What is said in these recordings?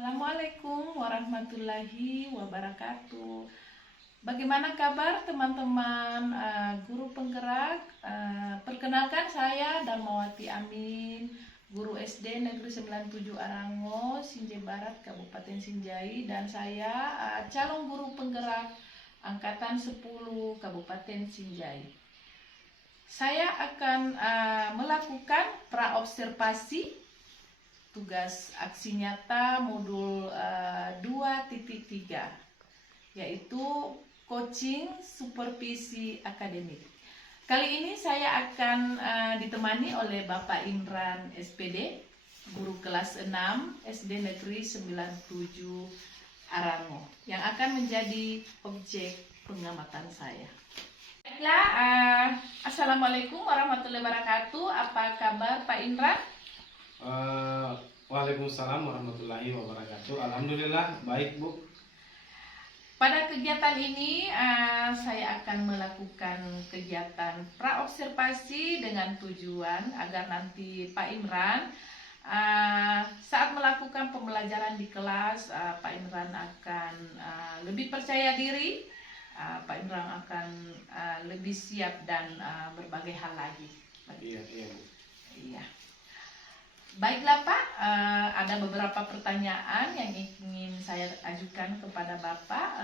Assalamualaikum warahmatullahi wabarakatuh. Bagaimana kabar teman-teman guru penggerak? Perkenalkan saya Darmawati Amin, guru SD Negeri 97 Arango, Sinjai Barat, Kabupaten Sinjai, dan saya calon guru penggerak angkatan 10 Kabupaten Sinjai. Saya akan melakukan praobservasi tugas aksi nyata modul 2.3, yaitu coaching supervisi akademik. Kali ini saya akan ditemani oleh Bapak Imran SPD, guru kelas 6 SD Negeri 97 Arango, yang akan menjadi objek pengamatan saya. Baiklah, Assalamualaikum warahmatullahi wabarakatuh. Apa kabar Pak Imran? Waalaikumsalam warahmatullahi wabarakatuh. Alhamdulillah baik, Bu. Pada kegiatan ini saya akan melakukan kegiatan praobservasi dengan tujuan agar nanti Pak Imran saat melakukan pembelajaran di kelas, Pak Imran akan lebih percaya diri, Pak Imran akan lebih siap dan berbagai hal lagi. Iya. Iya. Baiklah Pak, ada beberapa pertanyaan yang ingin saya ajukan kepada Bapak.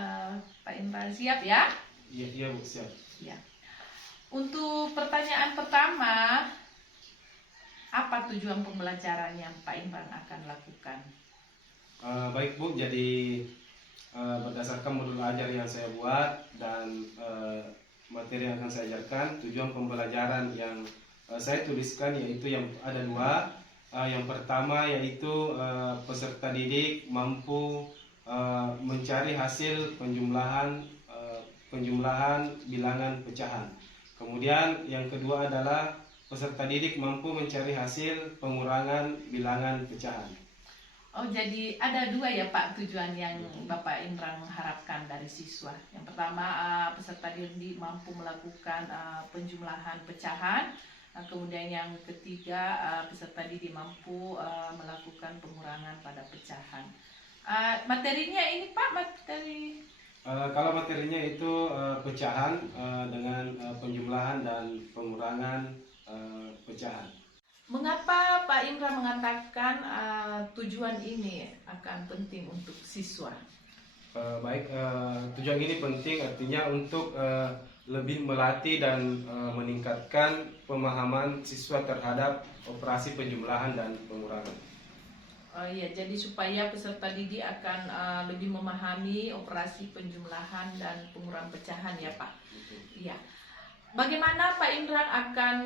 Pak Imran siap ya? Iya Bu, siap. Ya. Untuk pertanyaan pertama, apa tujuan pembelajaran yang Pak Imran akan lakukan? Baik Bu, jadi berdasarkan modul ajar yang saya buat dan materi yang akan saya ajarkan, tujuan pembelajaran yang saya tuliskan yaitu yang ada dua. Yang pertama yaitu peserta didik mampu mencari hasil penjumlahan bilangan pecahan. Kemudian yang kedua adalah peserta didik mampu mencari hasil pengurangan bilangan pecahan. Oh, jadi ada dua ya Pak tujuan yang Bapak Imran mengharapkan dari siswa. Yang pertama, peserta didik mampu melakukan penjumlahan pecahan. Kemudian yang ketiga, peserta didik mampu melakukan pengurangan pada pecahan. Materinya ini Pak, Kalau materinya itu pecahan dengan penjumlahan dan pengurangan pecahan. Mengapa Pak Imran mengatakan tujuan ini akan penting untuk siswa? Tujuan ini penting artinya untuk lebih melatih dan meningkatkan pemahaman siswa terhadap operasi penjumlahan dan pengurangan. Oh iya, jadi supaya peserta didik akan lebih memahami operasi penjumlahan dan pengurangan pecahan ya Pak. Iya. Bagaimana Pak Imran akan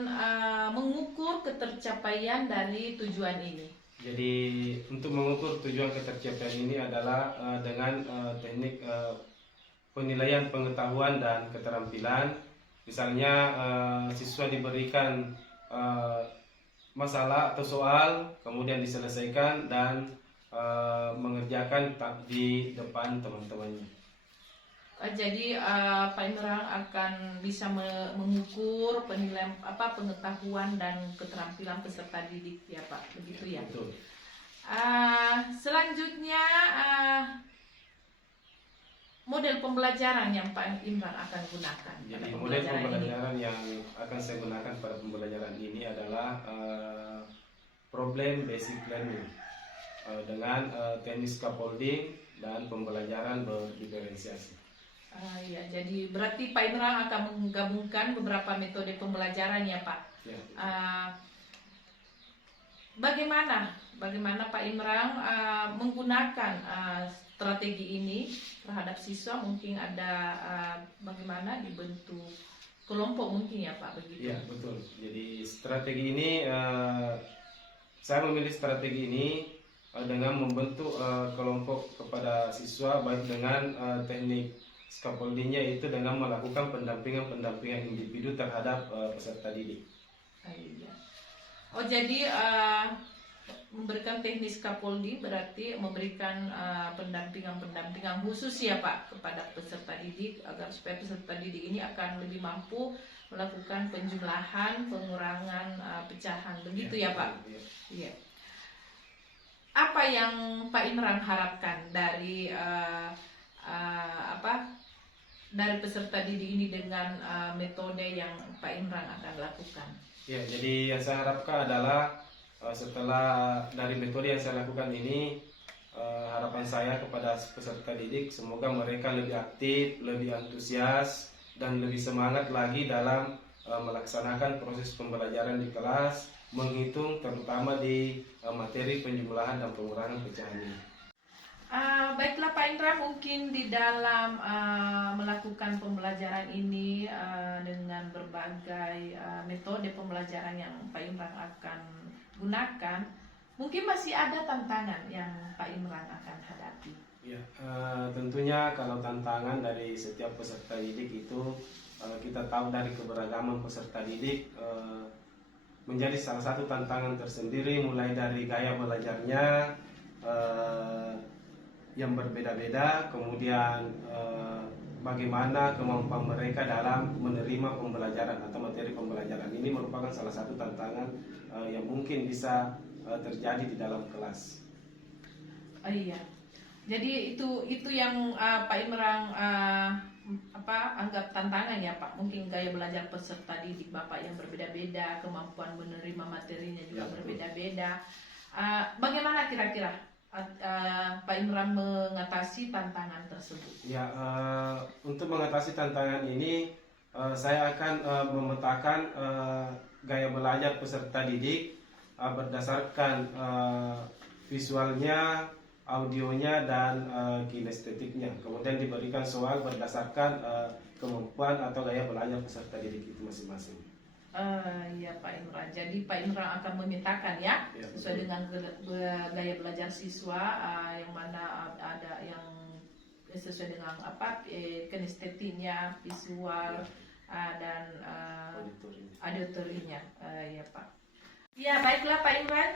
mengukur ketercapaian dari tujuan ini? Jadi untuk mengukur tujuan ketercapaian ini adalah dengan teknik penilaian pengetahuan dan keterampilan. Misalnya siswa diberikan masalah atau soal, kemudian diselesaikan dan mengerjakan di depan teman-temannya. Jadi Pak Imran akan bisa mengukur penilaian pengetahuan dan keterampilan peserta didik ya Pak, begitu ya? Betul. Selanjutnya model pembelajaran yang Pak Imran akan gunakan. Jadi model pembelajaran yang akan saya gunakan pada pembelajaran ini adalah problem basic learning dengan teknik scaffolding dan pembelajaran berdiferensiasi. Ya, jadi berarti Pak Imran akan menggabungkan beberapa metode pembelajaran ya Pak. Ya. Bagaimana Pak Imran menggunakan strategi ini terhadap siswa? Mungkin ada bagaimana dibentuk kelompok mungkin ya Pak, begitu? Ya betul. Jadi strategi ini saya memilih strategi ini dengan membentuk kelompok kepada siswa baik dengan teknik scaffoldingnya itu dengan melakukan pendampingan individu terhadap peserta didik. Iya. Oh jadi memberikan teknik scaffolding berarti memberikan pendampingan khusus ya Pak kepada peserta didik agar supaya peserta didik ini akan lebih mampu melakukan penjumlahan, pengurangan pecahan, begitu ya Pak? Iya. apa yang Pak Imran harapkan dari dari peserta didik ini dengan metode yang Pak Imran akan lakukan? Ya, jadi yang saya harapkan adalah setelah dari metode yang saya lakukan ini, harapan saya kepada peserta didik semoga mereka lebih aktif, lebih antusias, dan lebih semangat lagi dalam melaksanakan proses pembelajaran di kelas, menghitung terutama di materi penjumlahan dan pengurangan pecahan ini. Baiklah Pak Indra, mungkin di dalam melakukan pembelajaran ini dengan berbagai metode pembelajaran yang Pak Imran akan gunakan, mungkin masih ada tantangan yang Pak Imran akan hadapi. Ya, tentunya kalau tantangan dari setiap peserta didik itu kita tahu dari keberagaman peserta didik menjadi salah satu tantangan tersendiri, mulai dari gaya belajarnya yang berbeda-beda, kemudian bagaimana kemampuan mereka dalam menerima pembelajaran atau materi pembelajaran. Ini merupakan salah satu tantangan yang mungkin bisa terjadi di dalam kelas. Oh iya, jadi itu yang Pak Imran anggap tantangan ya Pak. Mungkin gaya belajar peserta didik Bapak yang berbeda-beda, kemampuan menerima materinya juga Ya, berbeda-beda. Bagaimana kira-kira Pak Imran mengatasi tantangan tersebut? Ya, untuk mengatasi tantangan ini saya akan memetakan gaya belajar peserta didik berdasarkan visualnya, audionya, dan kinestetiknya. Kemudian diberikan soal berdasarkan kemampuan atau gaya belajar peserta didik itu masing-masing. Ya Pak Imran. Jadi Pak Imran akan memetakan ya, sesuai dengan gaya belajar siswa yang mana ada yang sesuai dengan kinestetiknya, visual dan auditorinya. Ya Pak. Ya baiklah Pak Imran.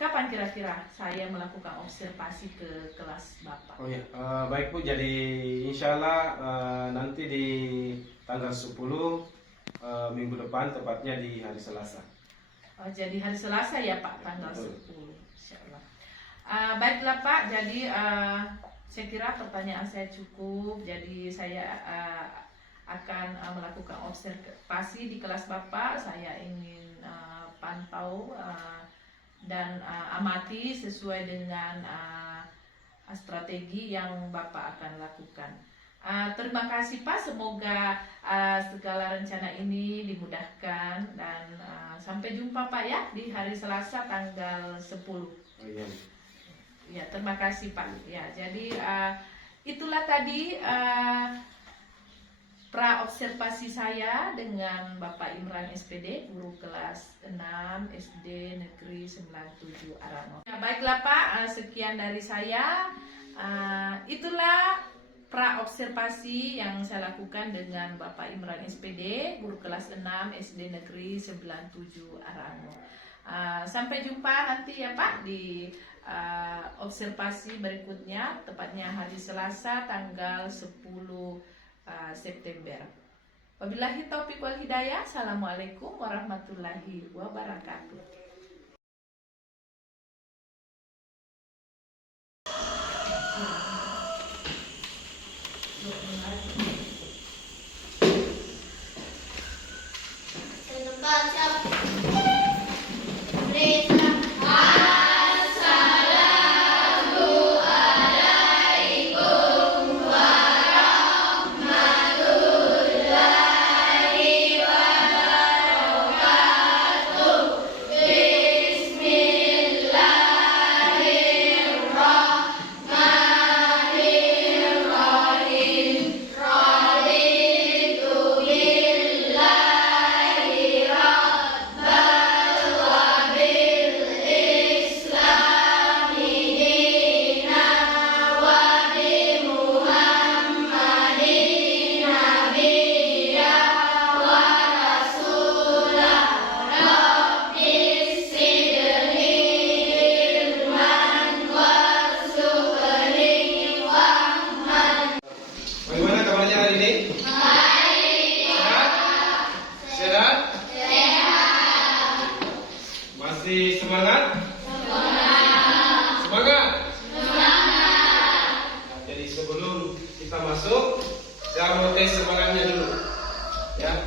Kapan kira-kira saya melakukan observasi ke kelas Bapak? Oh ya, baik Bu. Jadi insya Allah nanti di tanggal 10 minggu depan, tepatnya di hari Selasa. Jadi hari Selasa ya Pak, tanggal Betul. 10 insyaallah. Baiklah Pak, jadi saya kira pertanyaan saya cukup. Jadi saya akan melakukan observasi di kelas Bapak. Saya ingin pantau dan amati sesuai dengan strategi yang Bapak akan lakukan. Terima kasih Pak, semoga segala rencana ini dimudahkan dan sampai jumpa Pak ya di hari Selasa tanggal 10. Oh, iya. Ya, terima kasih Pak. Ya, jadi itulah tadi pra-observasi saya dengan Bapak Imran SPD, guru kelas 6 SD Negeri 97 Arano. Ya, baiklah Pak, sekian dari saya. Itulah pra-observasi yang saya lakukan dengan Bapak Imran SPD, guru kelas 6 SD Negeri 97 Arano. Sampai jumpa nanti ya Pak di observasi berikutnya, tepatnya hari Selasa tanggal 10 September. Wabillahi taufiq wal hidayah. Assalamualaikum warahmatullahi wabarakatuh. Bagaimana kabarnya hari ini? Sehat? Sehat? Masih semangat? kita masuk, saya mau tes semangatnya dulu. Ya.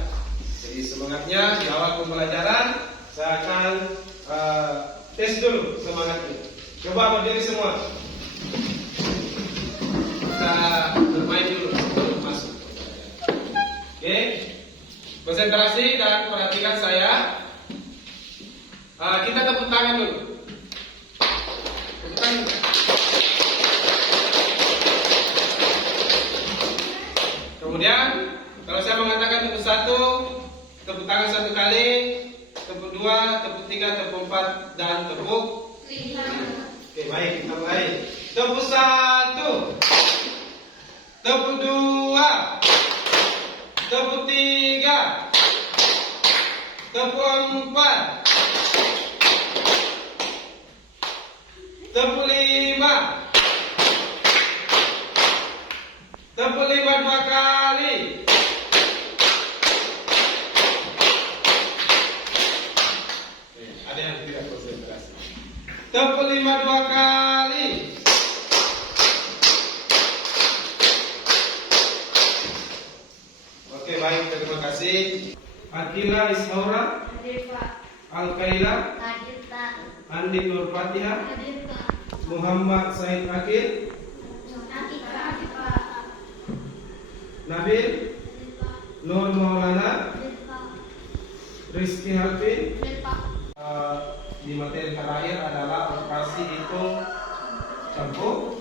Jadi semangatnya di awal pembelajaran saya akan tes dulu semangatnya. Coba berdiri semua. Kita bermain dulu sebelum masuk. Oke. Konsentrasi dan perhatikan saya. Kita tepuk tangan dulu. Tepuk tangan. Kemudian kalau saya mengatakan tepuk satu, tepuk tangan satu kali, tepuk dua, tepuk tiga, tepuk empat, dan tepuk lima. Oke, baik, kita mulai. Tepuk satu, tepuk dua, tepuk tiga, tepuk empat, tepuk lima, tepuk lima dua kali. Ada yang tidak konsentrasi. Tepuk lima dua kali. Oke, baik, terima kasih. Akila Ishaura, Hadir Pak. Al-Kaila, Hadir Pak. Andi Nur Fatihah, Hadir Pak. Muhammad Said Akil, Hadir Pak. Nabil, Hadir Pak. Nur Maulana, Hadir Pak. Rizky Halfin. Hadir Pak. Di materi terakhir adalah operasi hitung campur.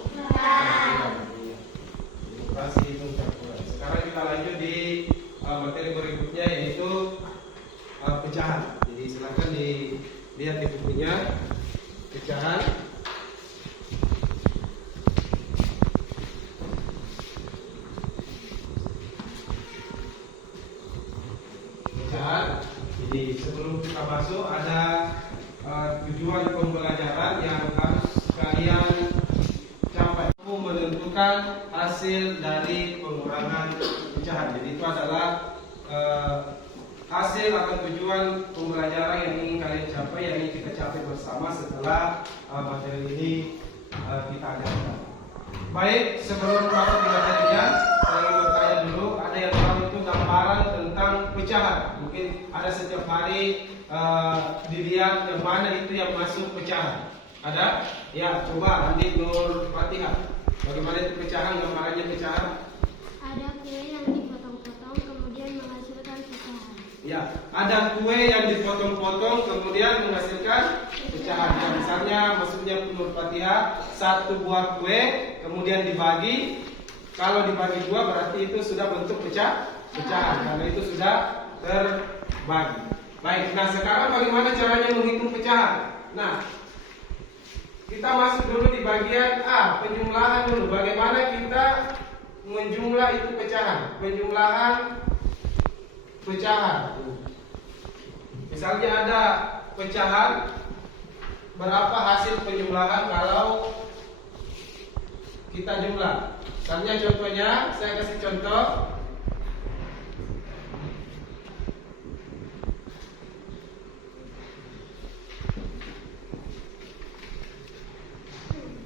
Operasi hitung campuran. Sekarang kita lanjut di materi berikutnya yaitu pecahan. Jadi silakan dilihat di bukunya pecahan. Pecahan. Jadi sebelum kita masuk ada tujuan pembelajaran yang harus kalian capai. Menentukan hasil dari pengurangan pecahan. Jadi itu adalah hasil atau tujuan pembelajaran yang ingin kalian capai, yang ingin kita capai bersama setelah materi ini kita ajarkan. Baik, sebelum masuk di materinya, saya ingin bertanya dulu, ada yang tahu itu gambaran tentang pecahan? Mungkin ada setiap hari dilihat yang mana itu yang masuk pecahan. Ada? Ya, coba Andi Nur Fatihah. Bagaimana itu pecahan, gambarannya pecahan? Ada kue yang dipotong-potong kemudian menghasilkan pecahan. Ya, ada kue yang dipotong-potong kemudian menghasilkan pecahan. Ya, misalnya maksudnya Nur Fatihah, satu buah kue kemudian dibagi. Kalau dibagi dua berarti itu sudah bentuk pecahan karena itu sudah terbagi. Baik, nah sekarang bagaimana caranya menghitung pecahan? Nah, kita masuk dulu di bagian A, penjumlahan dulu. Bagaimana kita menjumlah itu pecahan? Penjumlahan pecahan. Misalnya ada pecahan, berapa hasil penjumlahan kalau kita jumlah? Misalnya contohnya, saya kasih contoh.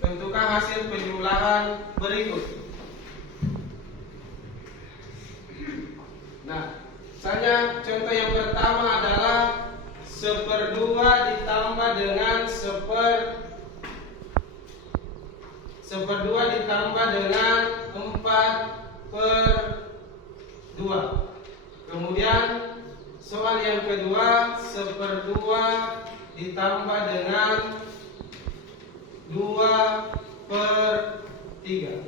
Tentukan hasil penjumlahan berikut. Nah, misalnya contoh yang pertama adalah 1/2 ditambah dengan 1/2 ditambah dengan 4/2. Kemudian soal yang kedua 1/2 ditambah dengan 2/3.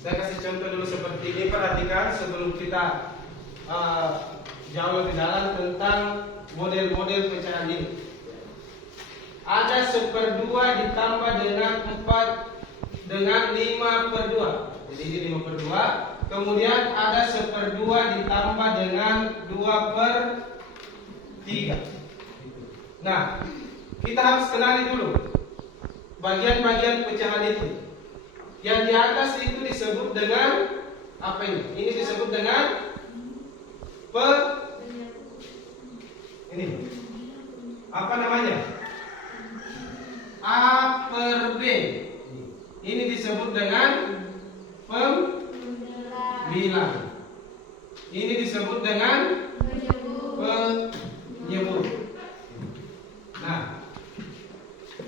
Saya kasih contoh dulu seperti ini. Perhatikan sebelum kita jauh lebih dalam tentang model-model pecahan ini. Ada 1/2 ditambah dengan 4 dengan 5/2. Jadi ini 5/2. Kemudian ada 1/2 ditambah dengan 2/3. Nah, kita harus kenali dulu bagian-bagian pecahan itu. Yang di atas itu disebut dengan apa ini? Ini disebut dengan ini. Apa namanya? A per B. Ini disebut dengan Ini disebut dengan penyebut. Nah,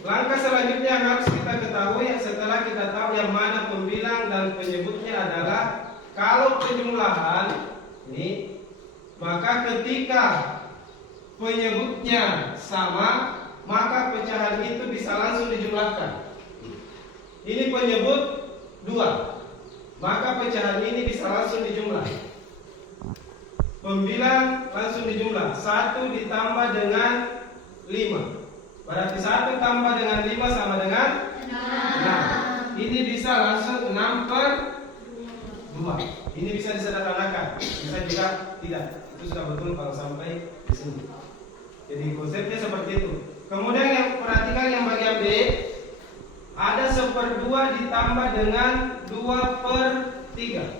langkah selanjutnya yang harus kita ketahui setelah kita tahu yang mana pembilang dan penyebutnya adalah kalau penjumlahan ini, maka ketika penyebutnya sama, maka pecahan itu bisa langsung dijumlahkan. Ini penyebut 2, maka pecahan ini bisa langsung dijumlah. Pembilang langsung dijumlah. 1 ditambah dengan 5. Berarti 1 tambah dengan 5 sama dengan 6. Ini bisa langsung 6 per 2. Ini bisa disederhanakan, bisa juga tidak. Itu sudah betul kalau sampai di sini. Jadi konsepnya seperti itu. Kemudian yang perhatikan yang bagian B, ada 1/2 ditambah dengan 2/3.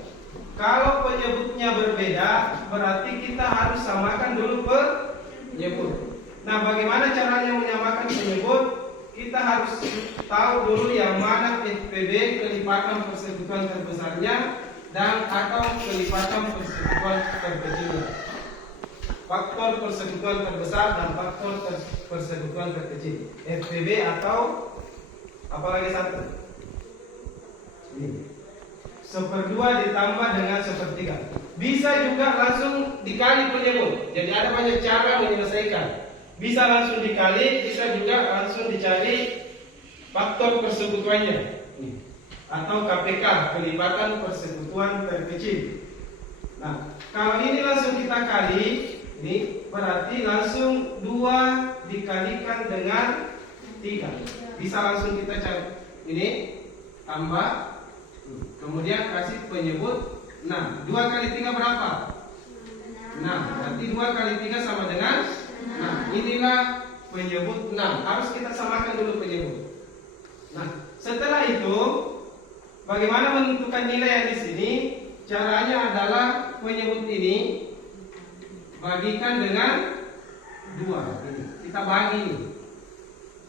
Kalau penyebutnya berbeda, berarti kita harus samakan dulu penyebut. Nah, bagaimana caranya menyamakan penyebut? Kita harus tahu dulu yang mana FPB, kelipatan persekutuan terbesarnya, dan atau kelipatan persekutuan terkecilnya. Faktor persekutuan terbesar dan faktor persekutuan terkecil. FPB atau apalagi satu. Ini 1/2 ditambah dengan 1/3. Bisa juga langsung dikali penyebut. Jadi ada banyak cara menyelesaikan. Bisa langsung dikali, bisa juga langsung dicari faktor persekutuannya. Atau KPK, kelipatan persekutuan terkecil. Nah, kalau ini langsung kita kali, ini berarti langsung 2 dikalikan dengan 3. Bisa langsung kita cari. Ini tambah, kemudian kasih penyebut 6. 2 kali 3 berapa? 6. Berarti 2 kali 3 sama dengan 6. Inilah penyebut 6. Harus kita samakan dulu penyebut. Nah, setelah itu bagaimana menentukan nilai yang di sini? Caranya adalah penyebut ini bagikan dengan 2. Ini. Kita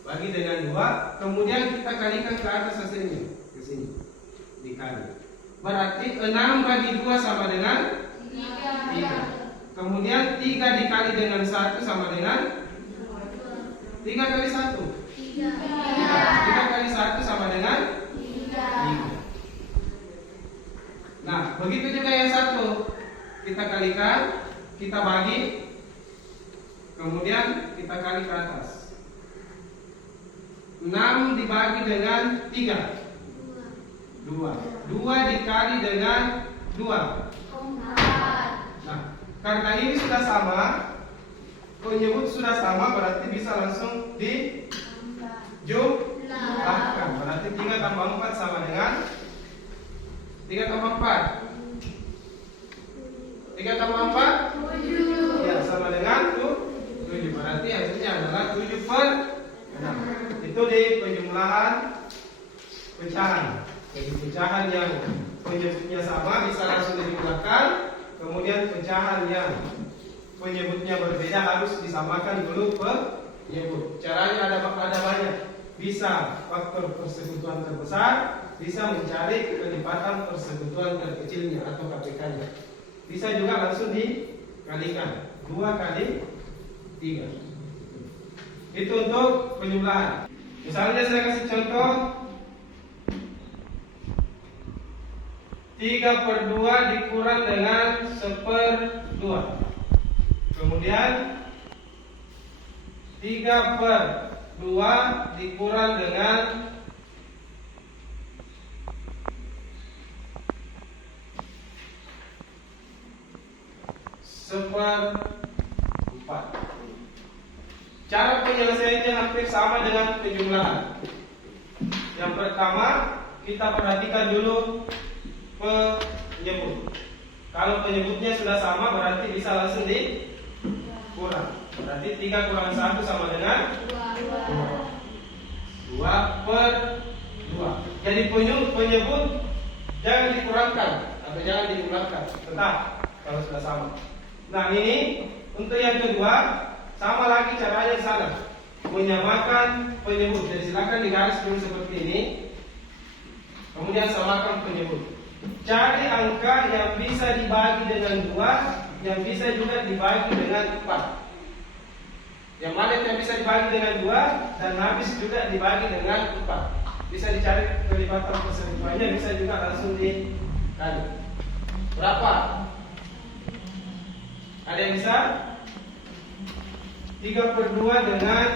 bagi dengan 2, kemudian kita kalikan ke atas hasilnya, ke sini dikali. Berarti 6 bagi 2 sama dengan 3. Kemudian 3 dikali dengan 1 sama dengan 3 kali 1. 3 kali 1 sama dengan 3. Nah, begitu juga yang 1. Kita kalikan, kita bagi, kemudian kita kali ke atas. 6 dibagi dengan 3. 2. 2 dikali dengan 2. Nah, karena ini sudah sama, penyebut sudah sama, berarti bisa langsung dijumlahkan. Berarti 3 tambah 4 sama dengan 3 tambah 4. 3 tambah 4? 7. Ya, sama dengan 7. Berarti hasilnya adalah 7/6. Itu di penjumlahan pecahan. Jadi pecahan yang penyebutnya sama bisa langsung dijumlahkan. Kemudian pecahan yang penyebutnya berbeda harus disamakan dulu penyebut. Caranya ada banyak. Bisa faktor persekutuan terbesar, bisa mencari kelipatan persekutuan terkecilnya atau KPK-nya. Bisa juga langsung dikalikan 2 kali 3. Itu untuk penjumlahan. Misalnya saya kasih contoh 3/2 dikurang dengan 1/2. Kemudian 3/2 dikurang dengan 1/4. Cara penyelesaiannya hampir sama dengan penjumlahan. Yang pertama, kita perhatikan dulu penyebut. Kalau penyebutnya sudah sama, berarti bisa langsung dikurang. Berarti 3 kurang 1 sama dengan 2/2. Jadi penyebut jangan dikurangkan atau jangan dijumlahkan, tetap kalau sudah sama. Nah, ini untuk yang kedua, sama lagi caranya sana, menyamakan penyebut. Jadi silakan digaris dulu seperti ini, kemudian samakan penyebut. cari angka yang bisa dibagi dengan 2, yang bisa juga dibagi dengan 4. Yang mana yang bisa dibagi dengan 2 dan habis juga dibagi dengan 4. Bisa dicari kelipatan persatuannya, bisa juga langsung dikali. Berapa? Ada yang bisa? 3/2 dengan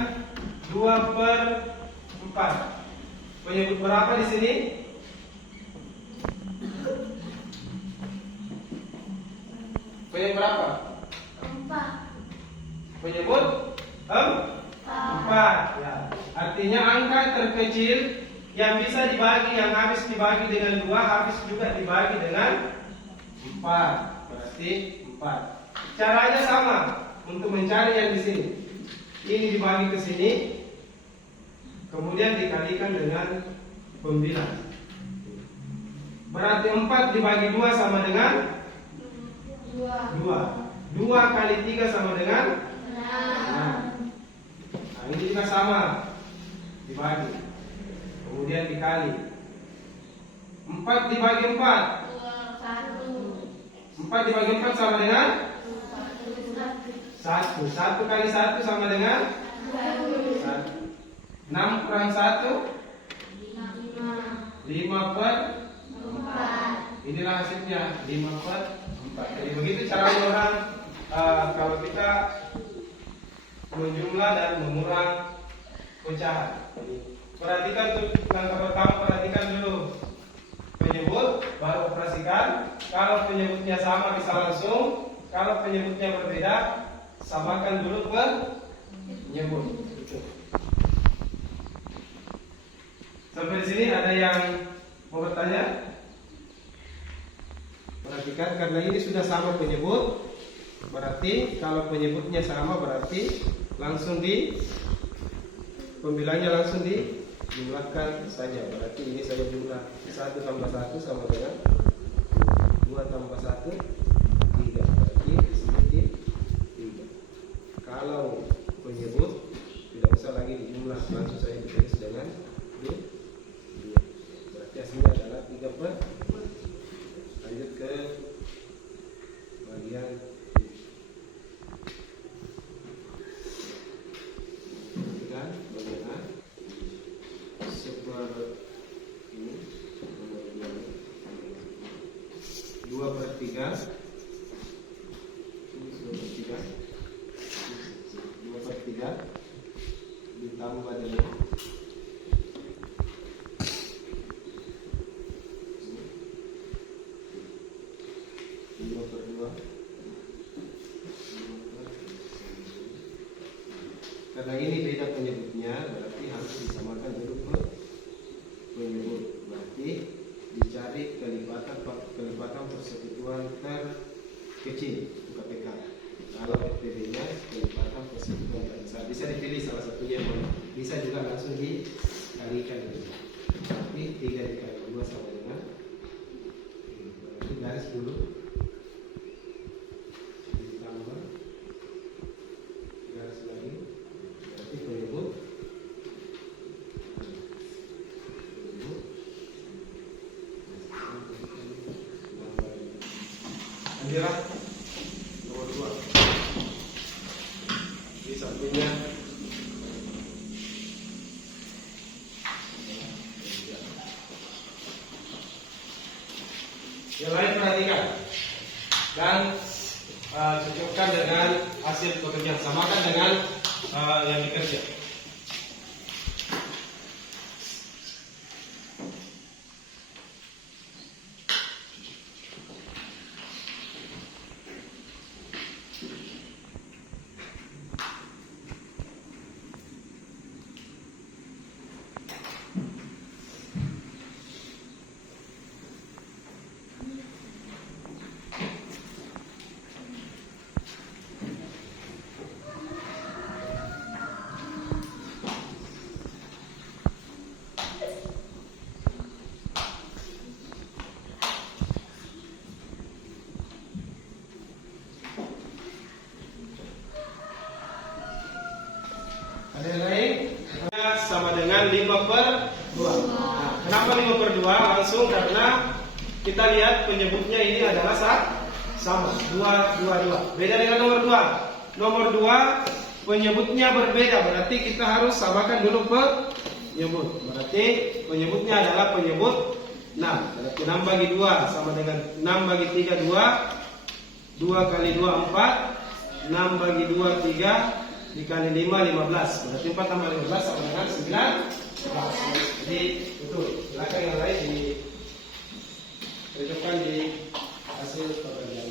2/4. Penyebut berapa di sini? Penyebut berapa? 4. Penyebut 4. Ya. Artinya angka terkecil yang bisa dibagi, yang habis dibagi dengan 2, habis juga dibagi dengan 4. Berarti 4. Caranya sama untuk mencari yang di sini. Ini dibagi ke sini, kemudian dikalikan dengan pembilang. Berarti 4 dibagi 2 sama dengan 2. 2 kali 3 sama dengan 6. Nah, ini juga sama, dibagi, kemudian dikali. 4 dibagi 4. 4 dibagi 4 sama dengan 1. 1 kali 1 sama dengan 1. 6 kurang 1 5/4. Inilah hasilnya 5/4. Jadi begitu caranya orang kalau kita menjumlah dan mengurang pecahan. Perhatikan tuh langkah pertama, perhatikan dulu penyebut, baru operasikan. Kalau penyebutnya sama bisa langsung, kalau penyebutnya berbeda samakan dulu penyebut. Sampai di sini ada yang mau bertanya? Perhatikan, karena ini sudah sama penyebut, berarti kalau penyebutnya sama berarti langsung di pembilangnya langsung dijumlahkan saja. Berarti ini saya jumlah 1 tambah 1 sama dengan 2 tambah 1 3. Berarti di sini 3. Kalau penyebut tidak usah lagi dijumlah, langsung saya tulis dengan 2. Berarti hasilnya adalah 3/4. Lanjut ke bagian bagian A ini 2/3 ditambah dengan 5/2. Karena ini beda penyebutnya, berarti harus disamakan dulu penyebut. Berarti dicari kelipatan persekutuan terkecil UKPK. Kalau FPD-nya kelipatan persekutuan terbesar, bisa dipilih salah satunya, bisa juga langsung dikalikan. Tapi 3 dikali 2 sama dengan, berarti garis dulu ditambah garis lagi, berarti penyebut Andira nomor 2 di sampingnya. Yang lain perhatikan dan cocokkan dengan hasil pekerjaan, samakan dengan yang dikerja. Ada yang lain? Sama dengan 5/2. Nah, kenapa 5/2? Langsung karena kita lihat penyebutnya ini adalah sama 2. Beda dengan nomor 2. Nomor 2 penyebutnya berbeda, berarti kita harus samakan dulu penyebut. Berarti penyebutnya adalah penyebut 6. Berarti 6 bagi 2 sama dengan 6 bagi 3 2. 2 kali 2 4. 6 bagi 2 3. Dikali 5 15. Berarti 4 tambah 15 sama dengan 9. Jadi itu silakan yang lain ditunjukkan di hasil pekerjaan.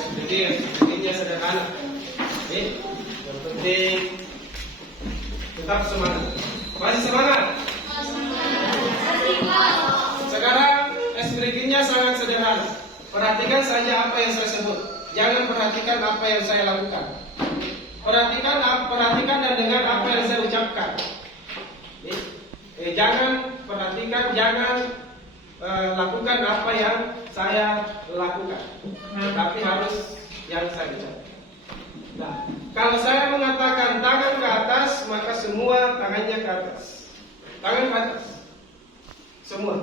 Sepertinya sederhana. Yang penting tetap semangat. Masih semangat? Sekarang berikutnya sangat sederhana. Perhatikan saja apa yang saya sebut. Jangan perhatikan apa yang saya lakukan. Perhatikan dan dengar apa yang saya ucapkan. Jangan lakukan apa yang saya lakukan. Tapi harus yang saya ucapkan. Nah, kalau saya mengatakan tangan ke atas, maka semua tangannya ke atas. Tangan ke atas. Semua.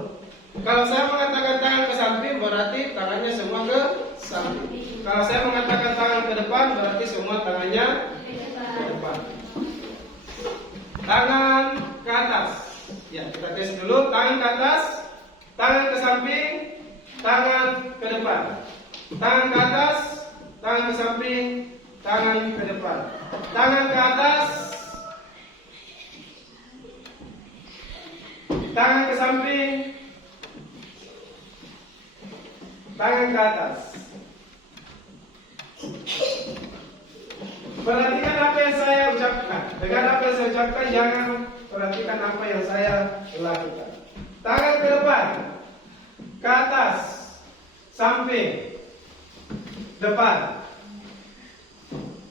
Kalau saya mengatakan tangan ke samping, berarti tangannya semua ke samping. Kalau saya mengatakan tangan ke depan, berarti semua tangannya ke depan. Tangan ke atas. Ya, kita tes dulu. Tangan ke atas, tangan ke samping, tangan ke depan. Tangan ke atas, tangan ke samping, tangan ke depan. Tangan ke atas, tangan ke samping, tangan ke atas. Perhatikan apa yang saya ucapkan. Dengan apa yang saya ucapkan, jangan perhatikan apa yang saya lakukan. Tangan ke depan, ke atas, samping, depan.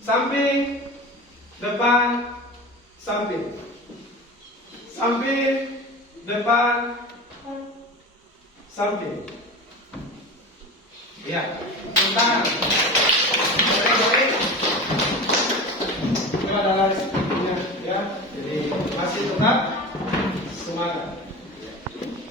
Samping, depan, samping. Samping, depan, samping. Ya, tangan. Itu adalah resikonya, ya. Jadi masih tetap semangat.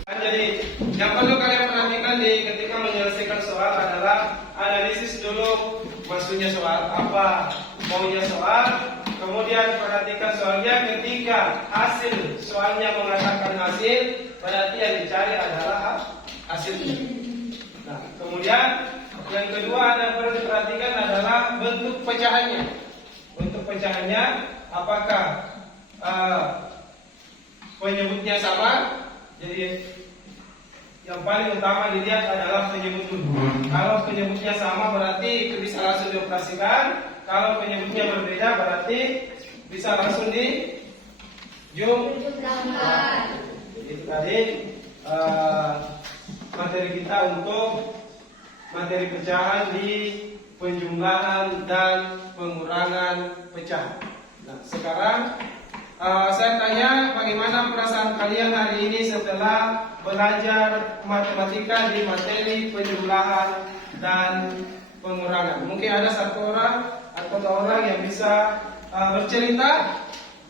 Jadi yang perlu kalian perhatikan ketika menyelesaikan soal adalah analisis dulu maksudnya soal apa, maunya soal, kemudian perhatikan soalnya. Ketika hasil soalnya mengatakan hasil, berarti yang dicari adalah hasilnya. Nah, kemudian yang kedua yang perlu diperhatikan adalah bentuk pecahannya. Bentuk pecahannya apakah penyebutnya sama? Jadi yang paling utama dilihat adalah penyebut dulu. Kalau penyebutnya sama berarti bisa langsung dioperasikan. Kalau penyebutnya berbeda berarti bisa langsung dijumlahkan. Jadi itu tadi materi kita untuk materi pecahan di penjumlahan dan pengurangan pecahan. Nah, sekarang saya tanya bagaimana perasaan kalian hari ini setelah belajar matematika di materi penjumlahan dan pengurangan. Mungkin ada satu orang atau dua orang yang bisa bercerita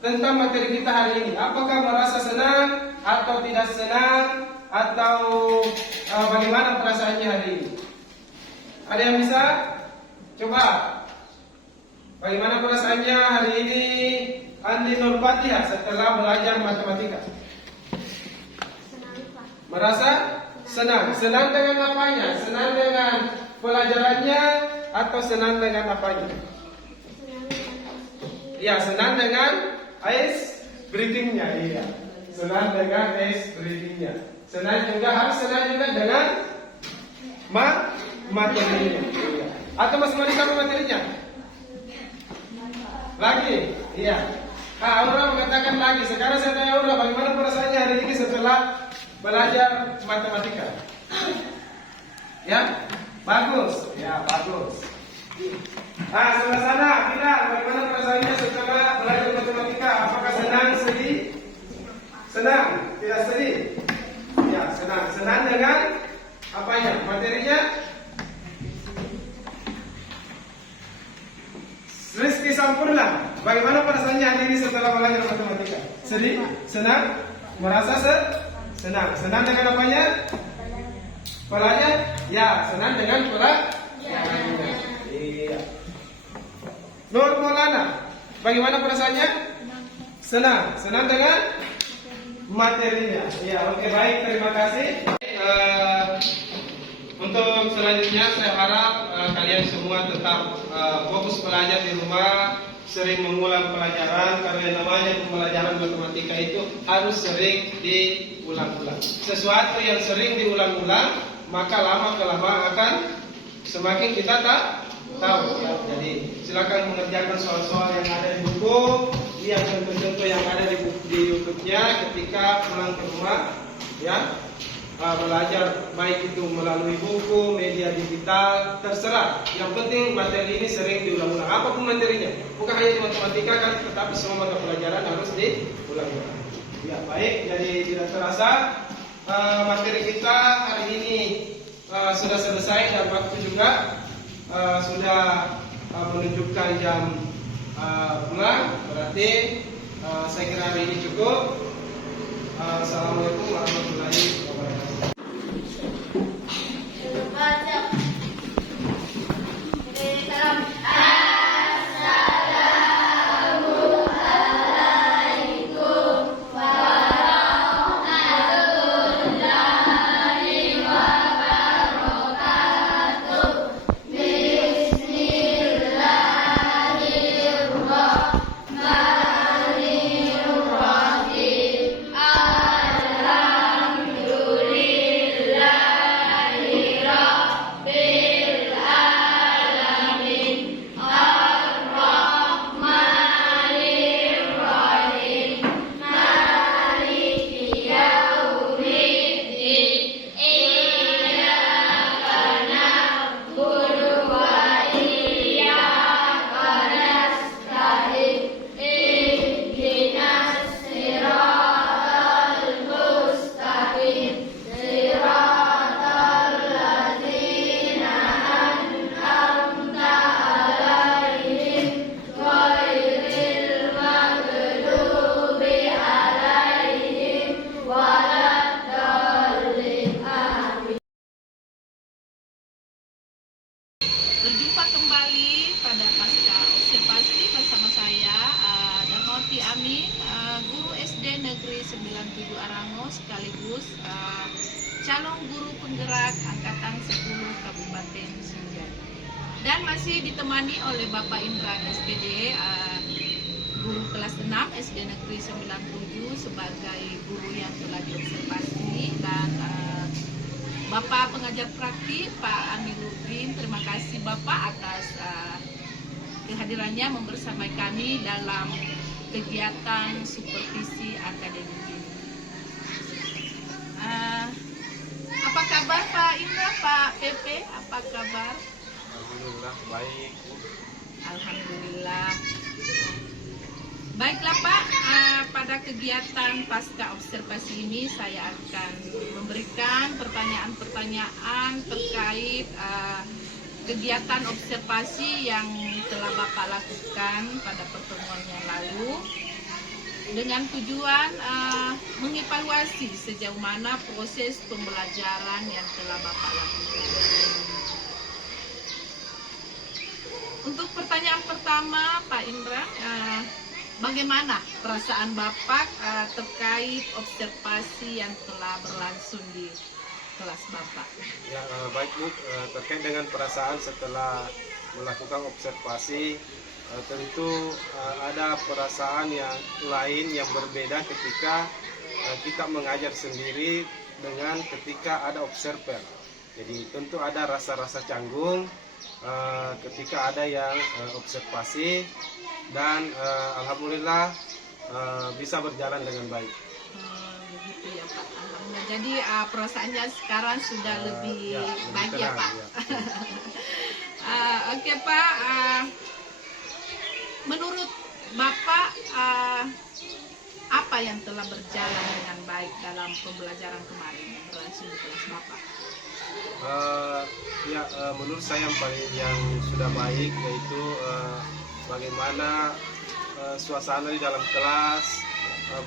tentang materi kita hari ini. Apakah merasa senang atau tidak senang, atau bagaimana perasaannya hari ini? Ada yang bisa? Coba. Bagaimana perasaannya hari ini Andi Nurfatia setelah belajar matematika? Senang, Pak. Merasa senang. Senang dengan apanya? Senang dengan pelajarannya atau senang dengan apanya? Senang dengan Ya, senang dengan ice breathing-nya. Iya. Senang dengan ice breathing-nya. Senang juga, harus senang juga dengan materinya. Iya. Atau masih mau ditambah materinya? Lagi? Iya. Aura mengatakan lagi. Sekarang saya tanya Aura, bagaimana perasaannya hari ini setelah belajar matematika? Ya, bagus. Ya, bagus. Sebelah sana, Bila, bagaimana perasaannya setelah belajar matematika? Apakah senang, sedih? Senang, tidak sedih? Ya, senang. Senang dengan apanya? Materinya? Rizky Sampurna, bagaimana perasaannya hari ini setelah belajar matematika? Sedih? Senang? Merasa senang? Senang dengan apanya? Pelajar? Ya, senang dengan pelajarannya. Iya. Nur Maulana, bagaimana perasaannya? Senang. Senang dengan materinya. Ya, oke, baik, terima kasih. Untuk selanjutnya saya harap kalian semua tetap fokus belajar di rumah, sering mengulang pelajaran karena namanya pembelajaran matematika itu harus sering diulang-ulang. Sesuatu yang sering diulang-ulang maka lama kelamaan akan semakin kita tak tahu ya. Jadi silakan mengerjakan soal-soal yang ada di buku, lihat contoh-contoh yang ada di YouTube-nya ketika pulang ke rumah ya. Belajar baik itu melalui buku, media digital, terserah. Yang penting materi ini sering diulang-ulang. Apapun materinya, bukan hanya di matematika kan, tetapi semua mata pelajaran harus diulang-ulang. Ya baik, jadi tidak terasa materi kita hari ini sudah selesai dan waktu juga sudah menunjukkan jam pulang. Berarti saya kira hari ini cukup. Assalamualaikum warahmatullahi wabarakatuh. Berjumpa kembali pada pasca observasi bersama saya Darmawati Amin, guru SD Negeri 97 Arango sekaligus calon guru penggerak angkatan 10 Kabupaten Sinjar. Dan masih ditemani oleh Bapak Imran SPD, guru kelas 6 SD Negeri 97 sebagai guru yang telah diobservasi, dan Bapak pengajar praktik Pak Amiruddin. Terima kasih Bapak atas kehadirannya membersamai kami dalam kegiatan supervisi akademik ini. Apa kabar Pak Indra, Pak PP? Apa kabar? Alhamdulillah baik. Alhamdulillah. Baiklah Pak, pada kegiatan pasca observasi ini saya akan memberikan pertanyaan-pertanyaan terkait kegiatan observasi yang telah Bapak lakukan pada pertemuan yang lalu, dengan tujuan mengevaluasi sejauh mana proses pembelajaran yang telah Bapak lakukan. Untuk pertanyaan pertama Pak Indra, bagaimana perasaan Bapak terkait observasi yang telah berlangsung di kelas Bapak? Ya, baik Bu, terkait dengan perasaan setelah melakukan observasi, tentu ada perasaan yang lain yang berbeda ketika kita mengajar sendiri dengan ketika ada observer. Jadi tentu ada rasa-rasa canggung ketika ada yang observasi, dan alhamdulillah bisa berjalan dengan baik. Begitu ya Pak. Alhamdulillah. Jadi perasaannya sekarang sudah lebih baik ya tenang, Pak. ya. Oke Pak, menurut Bapak apa yang telah berjalan dengan baik dalam pembelajaran kemarin yang berlangsung di kelas Bapak? Menurut saya yang sudah baik yaitu bagaimana suasana di dalam kelas,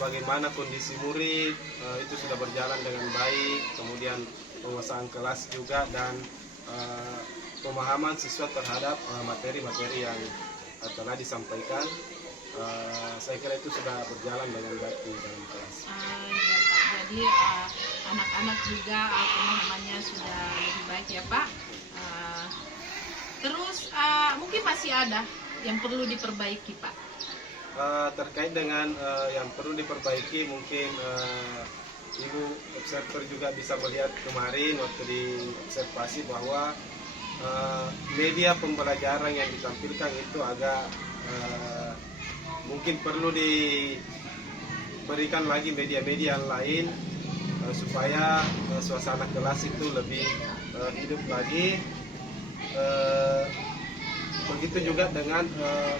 bagaimana kondisi murid itu sudah berjalan dengan baik, kemudian penguasaan kelas juga, dan pemahaman siswa terhadap materi-materi yang telah disampaikan. Saya kira itu sudah berjalan dengan baik di dalam kelas. Ya Pak, jadi anak-anak juga pemahamannya sudah lebih baik ya Pak. Terus mungkin masih ada yang perlu diperbaiki Pak. Terkait dengan yang perlu diperbaiki, mungkin Ibu observer juga bisa melihat kemarin waktu diobservasi bahwa media pembelajaran yang ditampilkan itu agak mungkin perlu diberikan lagi media-media lain supaya suasana kelas itu lebih hidup lagi. Begitu juga dengan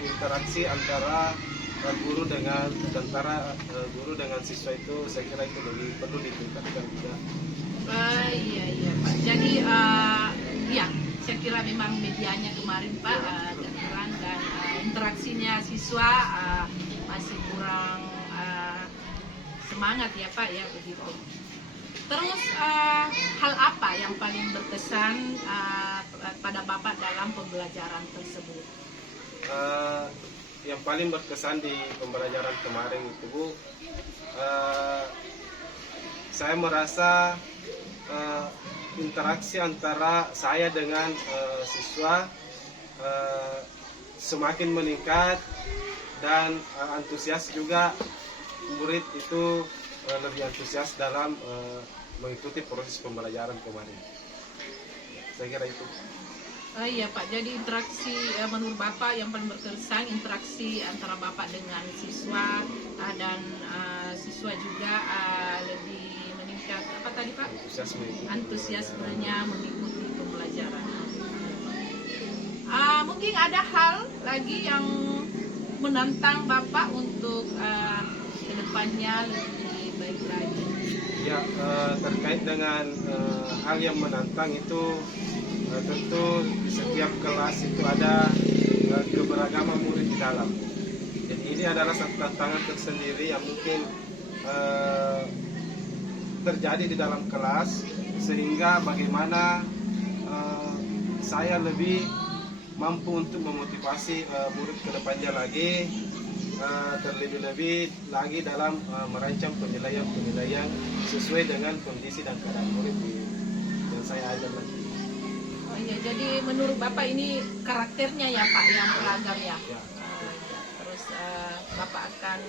interaksi antara guru dengan siswa itu, saya kira itu lebih perlu ditingkatkan juga. Iya Pak. Jadi ya saya kira memang medianya kemarin Pak agak kurang, dan interaksinya siswa masih kurang semangat ya Pak ya, begitu. Terus hal apa yang paling berkesan pada Bapak dalam pembelajaran tersebut? Yang paling berkesan di pembelajaran kemarin itu Bu, saya merasa interaksi antara saya dengan siswa semakin meningkat, dan antusias juga, murid itu lebih antusias dalam mengikuti proses pembelajaran kemarin. Saya kira itu. Iya Pak, jadi interaksi menurut Bapak yang paling berkesan interaksi antara Bapak dengan siswa, dan siswa juga lebih meningkat apa tadi Pak? Antusiasmenya mengikuti pembelajaran. Mungkin ada hal lagi yang menantang Bapak untuk kedepannya lebih baik lagi. Ya, terkait dengan hal yang menantang itu, tentu setiap kelas itu ada keberagaman murid di dalam. Jadi ini adalah satu tantangan tersendiri yang mungkin terjadi di dalam kelas, sehingga bagaimana saya lebih mampu untuk memotivasi murid ke depannya lagi, terlebih-lebih lagi dalam merancang penilaian sesuai dengan kondisi dan keadaan murid yang saya ajar nanti. Oh iya, jadi menurut Bapak ini karakternya ya Pak yang beragam ya? Ya. Terus Bapak akan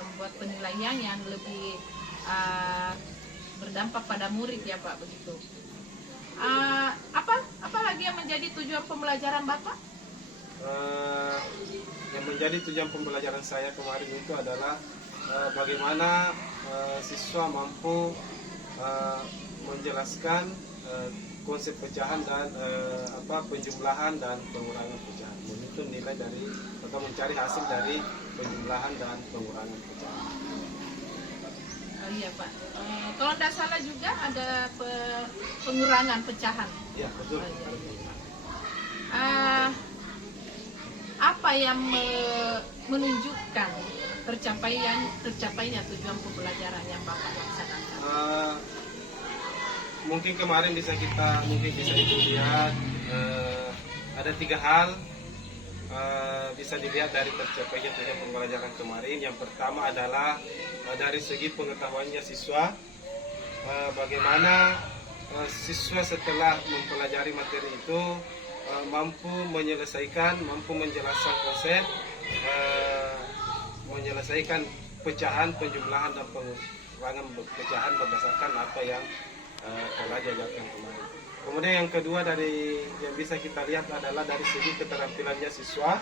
membuat penilaian yang lebih berdampak pada murid ya Pak, begitu. Apa lagi yang menjadi tujuan pembelajaran Bapak? Yang menjadi tujuan pembelajaran saya kemarin itu adalah bagaimana siswa mampu menjelaskan konsep pecahan dan penjumlahan dan pengurangan pecahan, menghitung nilai dari atau mencari hasil dari penjumlahan dan pengurangan pecahan. Oh iya Pak, kalau tidak salah juga ada pengurangan pecahan. Ya betul. Apa yang menunjukkan tercapainya tujuan pembelajaran yang Bapak laksanakan? Mungkin kemarin bisa ibu lihat ada 3 hal bisa dilihat dari tercapainya tujuan pembelajaran kemarin. Yang pertama adalah dari segi pengetahuannya siswa, bagaimana siswa setelah mempelajari materi itu mampu menjelaskan konsep, menyelesaikan pecahan, penjumlahan dan pengurangan pecahan berdasarkan apa yang telah diajarkan kemarin. Kemudian yang kedua yang bisa kita lihat adalah dari segi keterampilannya siswa,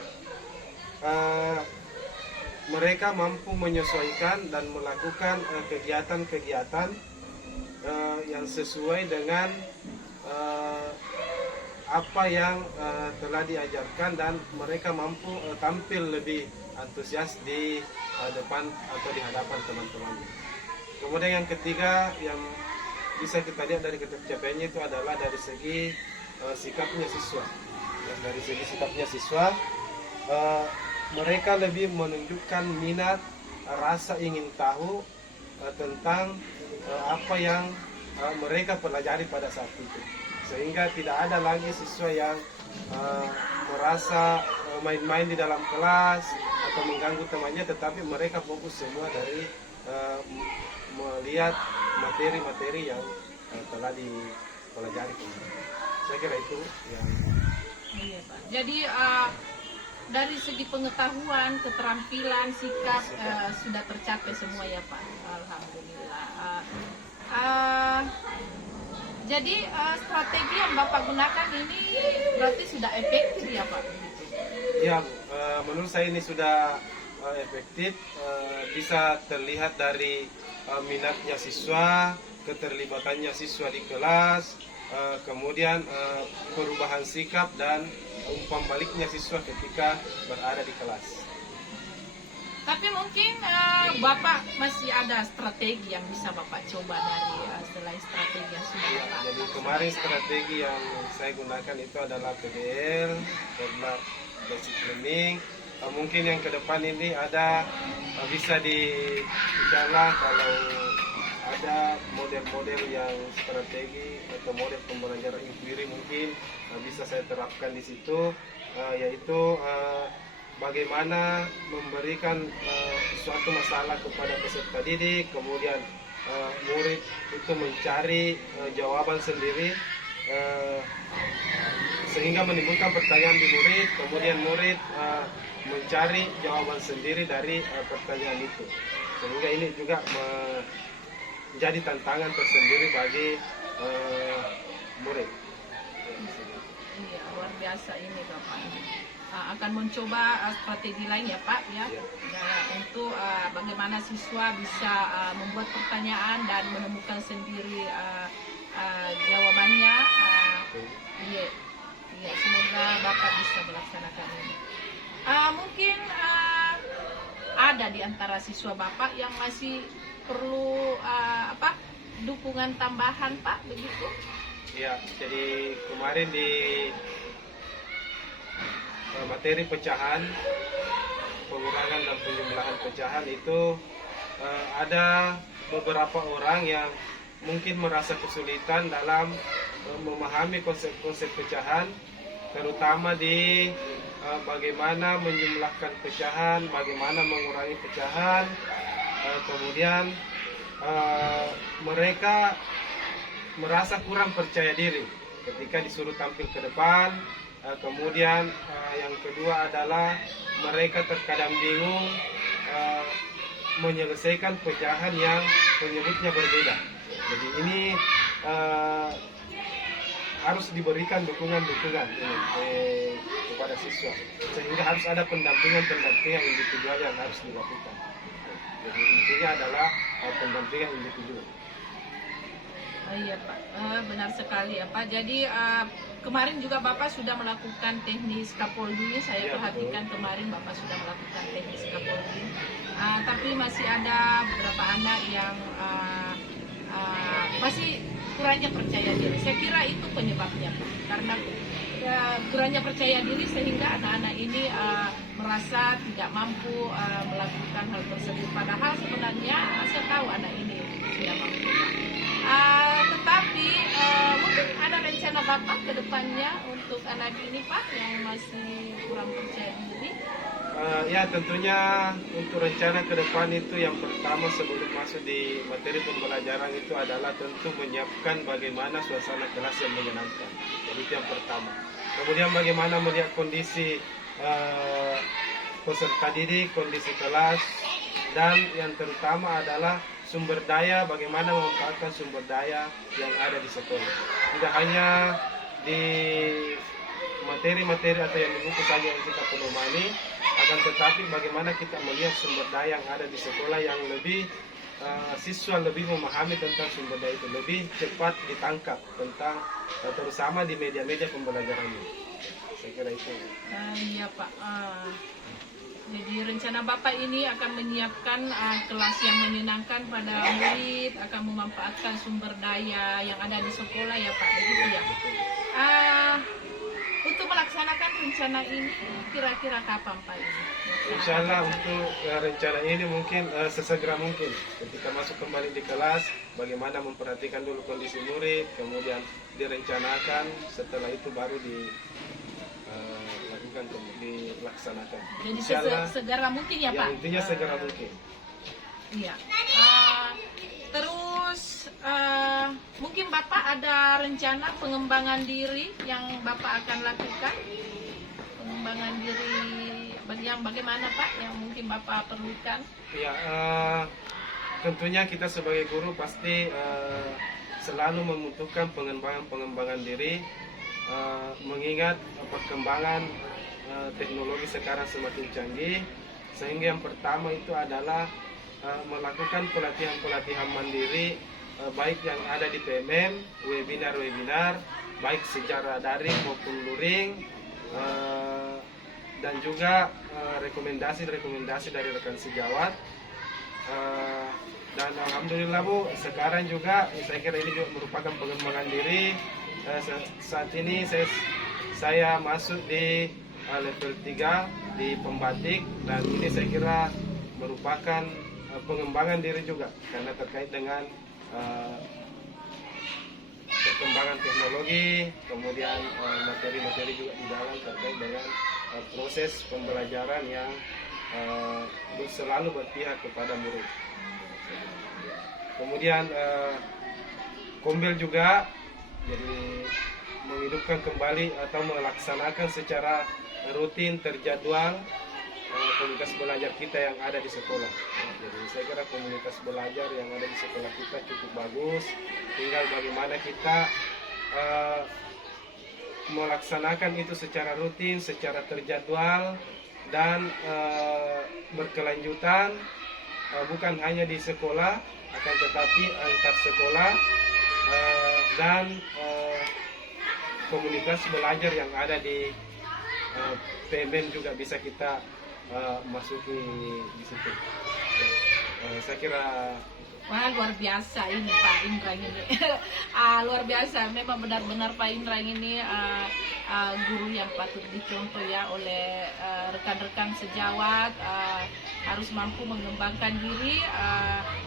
mereka mampu menyesuaikan dan melakukan kegiatan-kegiatan yang sesuai dengan apa yang telah diajarkan, dan mereka mampu tampil lebih antusias di depan atau di hadapan teman-temannya. Kemudian yang ketiga yang bisa kita lihat dari tercapaiannya itu adalah dari segi sikapnya siswa. Dari segi sikapnya siswa, mereka lebih menunjukkan minat rasa ingin tahu tentang apa yang mereka pelajari pada saat itu, sehingga tidak ada lagi siswa yang merasa main-main di dalam kelas atau mengganggu temannya, tetapi mereka fokus semua dari melihat materi-materi yang telah dipelajari. Saya kira itu yang. Iya, Pak. Jadi dari segi pengetahuan, keterampilan, sikap sudah tercapai semua ya Pak. Alhamdulillah. Jadi strategi yang Bapak gunakan ini berarti sudah efektif ya Pak? Ya, menurut saya ini sudah efektif, bisa terlihat dari minatnya siswa, keterlibatannya siswa di kelas, kemudian perubahan sikap dan umpan baliknya siswa ketika berada di kelas. Tapi mungkin Bapak masih ada strategi yang bisa Bapak coba dari selain strategi yang sudah Bapak. Jadi kemarin strategi yang saya gunakan itu adalah PDL, adalah basic learning. Mungkin yang ke depan ini ada bisa dibicara kalau ada model-model yang strategi atau model pembelajaran inquiry mungkin bisa saya terapkan di situ, yaitu bagaimana memberikan suatu masalah kepada peserta didik, kemudian murid itu mencari jawaban sendiri sehingga menimbulkan pertanyaan di murid, kemudian murid mencari jawaban sendiri dari pertanyaan itu, sehingga ini juga menjadi tantangan tersendiri bagi murid. Iya, luar biasa ini Bapak. Akan mencoba strategi lain ya Pak ya, untuk bagaimana siswa bisa membuat pertanyaan dan menemukan sendiri jawabannya. Iya, semoga Bapak bisa melaksanakan ini. Mungkin ada di antara siswa Bapak yang masih perlu dukungan tambahan Pak, begitu? Ya, jadi kemarin di materi pecahan, pengurangan dan penjumlahan pecahan itu ada beberapa orang yang mungkin merasa kesulitan dalam memahami konsep-konsep pecahan, terutama di bagaimana menjumlahkan pecahan, bagaimana mengurangi pecahan, kemudian mereka merasa kurang percaya diri ketika disuruh tampil ke depan. Kemudian yang kedua adalah mereka terkadang bingung menyelesaikan pecahan yang penyebutnya berbeda. Jadi ini harus diberikan dukungan-dukungan kepada siswa, sehingga harus ada pendampingan individual yang harus dilakukan. Jadi intinya adalah pendampingan individu. Iya Pak, benar sekali ya Pak. Jadi kemarin juga Bapak sudah melakukan teknik scaffolding. Saya perhatikan kemarin Bapak sudah melakukan teknik scaffolding. Tapi masih ada beberapa anak yang masih kurangnya percaya diri. Saya kira itu penyebabnya Pak. Karena kurangnya percaya diri sehingga anak-anak ini merasa tidak mampu melakukan hal tersebut. Padahal sebenarnya saya tahu anak ini sudah mampu. Tetapi mungkin ada rencana Bapak ke depannya untuk anak ini Pak yang masih kurang percaya diri? Ya, tentunya untuk rencana ke depan itu yang pertama sebelum masuk di materi pembelajaran itu adalah tentu menyiapkan bagaimana suasana kelas yang menyenangkan. Jadi itu yang pertama. Kemudian bagaimana melihat kondisi peserta didik, kondisi kelas, dan yang terutama adalah sumber daya, bagaimana memanfaatkan sumber daya yang ada di sekolah. Tidak hanya di materi-materi atau yang di buku saja yang kita pedomani, akan tetapi bagaimana kita melihat sumber daya yang ada di sekolah yang lebih siswa lebih memahami tentang sumber daya itu, lebih cepat ditangkap tentang terutama di media-media pembelajarannya. Saya kira itu. Iya Pak. Jadi rencana Bapak ini akan menyiapkan kelas yang menyenangkan pada murid, akan memanfaatkan sumber daya yang ada di sekolah ya Pak, begitu ya. Untuk melaksanakan rencana ini kira-kira kapan Pak ini? Insya Allah untuk rencana ini mungkin sesegera mungkin. Ketika masuk kembali di kelas, bagaimana memperhatikan dulu kondisi murid, kemudian direncanakan, setelah itu baru dilaksanakan. Jadi Insya Allah, segera mungkin ya Pak? ya, intinya segera mungkin. Iya. Terus mungkin Bapak ada rencana pengembangan diri yang Bapak akan lakukan? Pengembangan diri yang bagaimana Pak yang mungkin Bapak perlukan? Ya, tentunya kita sebagai guru pasti selalu membutuhkan pengembangan diri, mengingat perkembangan teknologi sekarang semakin canggih, sehingga yang pertama itu adalah melakukan pelatihan mandiri, baik yang ada di PMM, webinar, baik secara daring maupun luring, dan juga rekomendasi dari rekan sejawat. Dan alhamdulillah Bu, sekarang juga saya kira ini juga merupakan pengembangan diri. Saat ini saya masuk di level 3 di pembatik, dan ini saya kira merupakan pengembangan diri juga karena terkait dengan perkembangan teknologi, kemudian materi-materi juga di dalam terkait dengan proses pembelajaran yang selalu berpihak kepada murid. Kemudian Kombel juga jadi menghidupkan kembali atau melaksanakan secara rutin terjadwal komunitas belajar kita yang ada di sekolah. Jadi saya kira komunitas belajar yang ada di sekolah kita cukup bagus. Tinggal bagaimana kita melaksanakan itu secara rutin, secara terjadwal, dan berkelanjutan, bukan hanya di sekolah, akan tetapi antar sekolah dan komunitas belajar yang ada di PMM juga bisa kita masuki di situ. Saya kira wah, luar biasa ini Pak Indra ini. Luar biasa, memang benar-benar Pak Indra ini guru yang patut dicontoh ya oleh rekan-rekan sejawat. Harus mampu mengembangkan diri,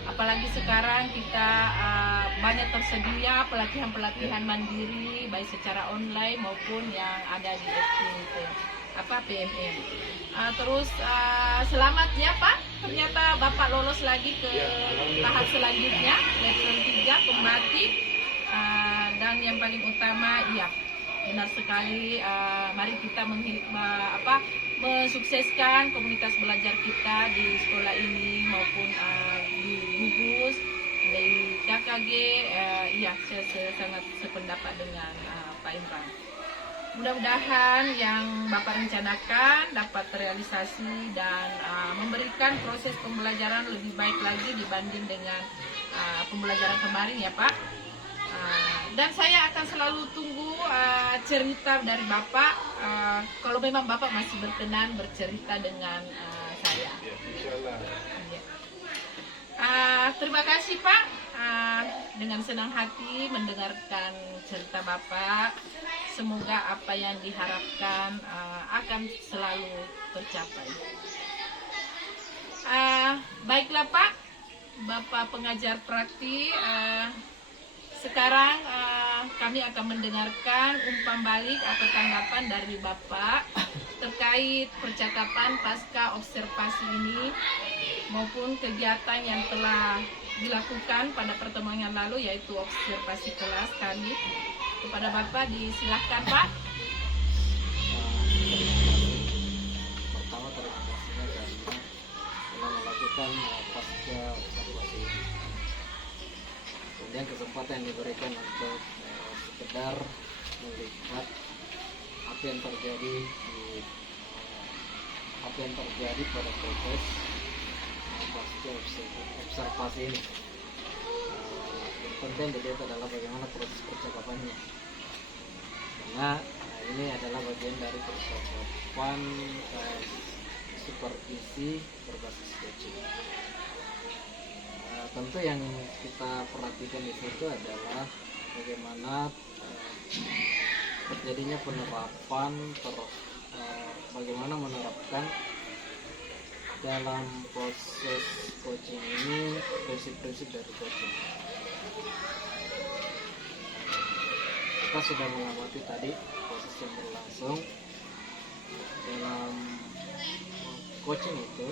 apalagi sekarang kita banyak tersedia pelatihan-pelatihan mandiri baik secara online maupun yang ada di PMM. Terus selamat ya Pak, ternyata Bapak lolos lagi ke tahap selanjutnya, level 3 pembatik. Dan yang paling utama, iya benar sekali, mari kita mensukseskan komunitas belajar kita di sekolah ini maupun di gugus, di KKG. Iya, saya sangat sependapat dengan Pak Imran. Mudah-mudahan yang Bapak rencanakan dapat terrealisasi dan memberikan proses pembelajaran lebih baik lagi dibanding dengan pembelajaran kemarin ya Pak. Dan saya akan selalu tunggu cerita dari Bapak kalau memang Bapak masih berkenan bercerita dengan saya. ya, insyaallah. Terima kasih Pak, dengan senang hati mendengarkan cerita Bapak. Semoga apa yang diharapkan akan selalu tercapai. Baiklah Pak, Bapak pengajar praktik. Sekarang kami akan mendengarkan umpan balik atau tanggapan dari Bapak terkait percakapan pasca observasi ini maupun kegiatan yang telah dilakukan pada pertemuan yang lalu, yaitu observasi kelas kami. Kepada Bapak disilahkan Pak. Pertama terima kasihnya karena telah melakukan pasca observasi ini. Kemudian kesempatan yang diberikan untuk sekedar melihat apa yang terjadi pada proses pasca observasi ini. Yang penting dilihat adalah bagaimana proses percakapannya, karena ini adalah bagian dari percakapan supervisi berbasis coaching. Tentu yang kita perhatikan di situ adalah bagaimana terjadinya penerapan bagaimana menerapkan dalam proses coaching ini prinsip-prinsip dari coaching. Kita sudah mengamati tadi proses yang berlangsung dalam coaching itu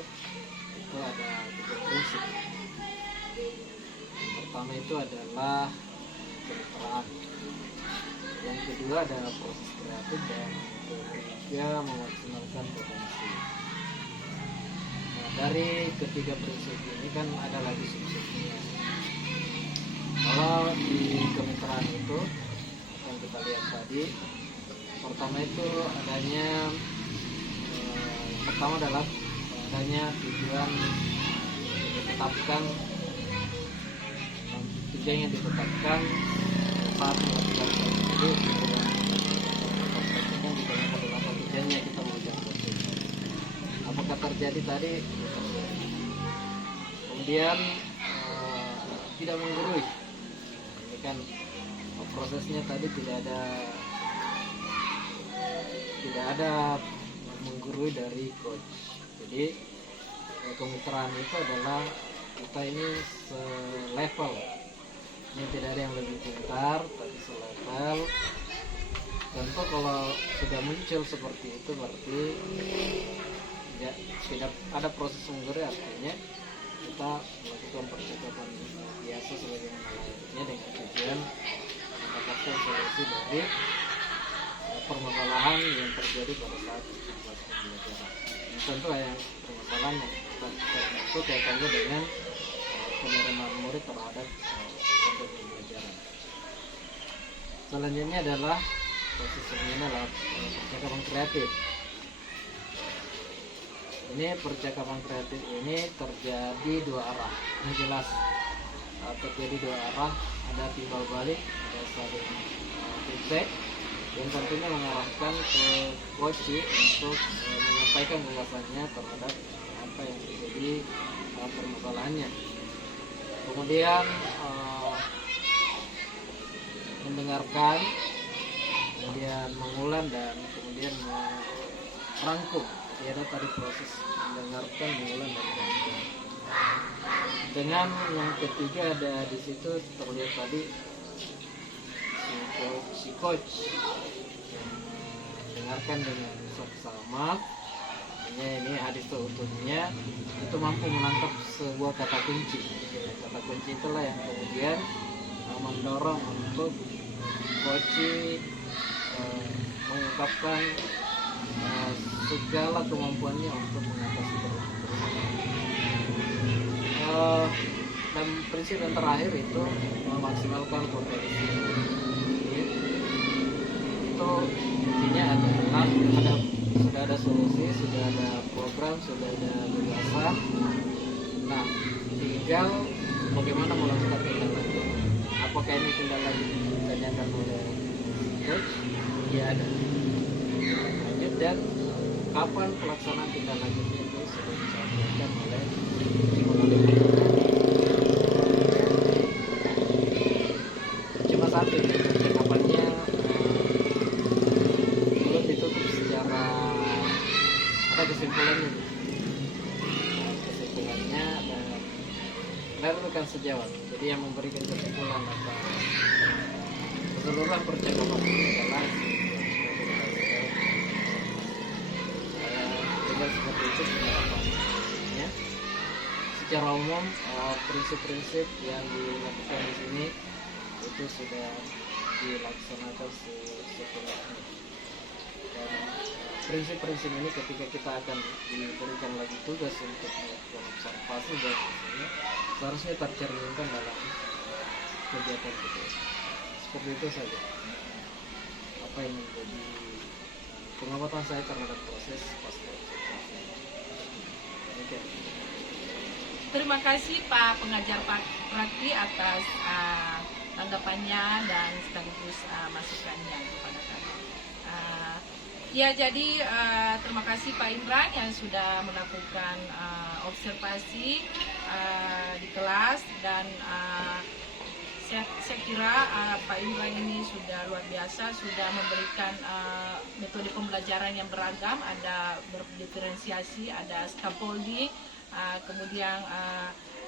ada 3 prinsip. Yang pertama itu adalah kemitraan, yang kedua adalah proses kreatif, dan ketiga memaksimalkan potensi. Nah, dari ketiga prinsip ini kan ada lagi subsubnya. Kalau di kemitraan itu yang kita lihat tadi, pertama itu adanya pertama adalah adanya tujuan yang ditetapkan saat melakukan itu, kan ditanyakan dalam apa tujuannya kita mengerjakan proses. Apakah terjadi tadi? Kemudian tidak menggurui. Ini kan prosesnya tadi tidak ada menggurui dari coach. Jadi kemitraan itu adalah kita ini selevel. Ini tidak ada yang lebih pintar, tapi selevel. Tentu kalau sudah muncul seperti itu berarti ya, tidak ada proses menggurui, artinya kita melakukan percakapan biasa sebagaimana layaknya dengan tujuan mendapatkan solusi dari permasalahan yang terjadi pada saat kelas pembelajaran. Tentu yang permasalahan yang itu kaitannya dengan penerimaan murid terhadap contoh pembelajaran. Selanjutnya adalah proses selanjutnya adalah percakapan kreatif. Ini percakapan kreatif ini terjadi 2 arah. Ini jelas terjadi 2 arah, ada timbal balik, ada saling feedback, yang tentunya mengarahkan ke coach untuk menyampaikan ulasannya terhadap apa yang terjadi permasalahannya. Kemudian mendengarkan, kemudian mengulang, dan kemudian merangkum. Jadi ada tadi proses mendengarkan, mengulang, dan merangkum. Dengan yang ketiga ada di situ terlihat tadi si coach dengarkan dengan seksama. Ini hadis utuhnya itu mampu menangkap sebuah kata kunci. Kata kunci itulah yang kemudian mendorong untuk coach mengungkapkan segala kemampuannya untuk mengatasi permasalahan. Dan prinsip yang terakhir itu memaksimalkan potensi. Itu intinya adalah sudah ada solusi, sudah ada program, sudah ada gagasan. Nah, tinggal bagaimana melakukan tindak lanjut. Apakah ini tindak lanjut ditanyakan oleh coach? Ya ada. Lanjut, dan kapan pelaksanaan tindak lanjutnya itu sudah disampaikan oleh cuma satu kapannya belum ditutup secara ada kesimpulannya. Kesimpulannya dan bukan sejawat. Jadi yang memberikan kesimpulan atas keseluruhan percakapan ini adalah seperti itu penerapannya. Secara umum prinsip-prinsip yang dilakukan di sini itu sudah dilaksanakan setelahnya. Dan prinsip-prinsip ini ketika kita akan diberikan lagi tugas untuk melakukan observasi dan sebagainya, seharusnya tercerminkan dalam kegiatan kita. Seperti itu saja apa yang menjadi pengamatan saya terhadap proses pasca observasi. Terima kasih Pak Pengajar Prakti atas tanggapannya dan sekaligus masukannya kepada kami. Ya, jadi terima kasih Pak Imran yang sudah melakukan observasi di kelas, dan saya kira Pak Imran ini sudah luar biasa, sudah memberikan metode pembelajaran yang beragam, ada berdiferensiasi, ada scaffolding, kemudian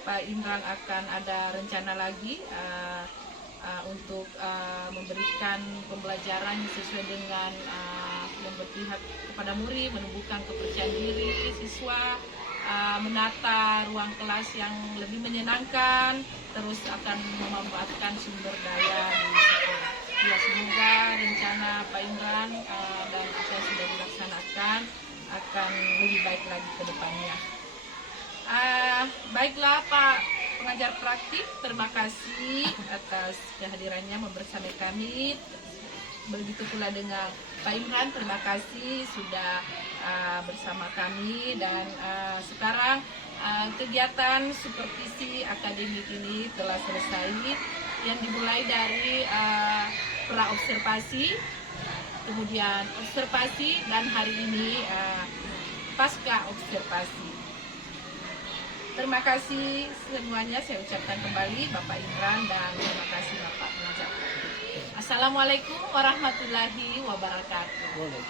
Pak Imran akan ada rencana lagi untuk memberikan pembelajaran sesuai dengan yang berpihak kepada murid, menumbuhkan kepercayaan diri siswa, menata ruang kelas yang lebih menyenangkan, terus akan memanfaatkan sumber daya di sekolah. Ya, semoga rencana Pak Imran dan apa yang sudah dilaksanakan akan lebih baik lagi ke depannya. Baiklah Pak pengajar praktik, terima kasih atas kehadirannya membersamai kami. Begitu pula dengan Pak Imran, terima kasih sudah bersama kami. Dan sekarang kegiatan supervisi akademik ini telah selesai, yang dimulai dari pra-observasi, kemudian observasi, dan hari ini pasca observasi. Terima kasih semuanya, saya ucapkan kembali Bapak Imran, dan terima kasih Bapak pengajar. Assalamualaikum warahmatullahi wabarakatuh. Boleh.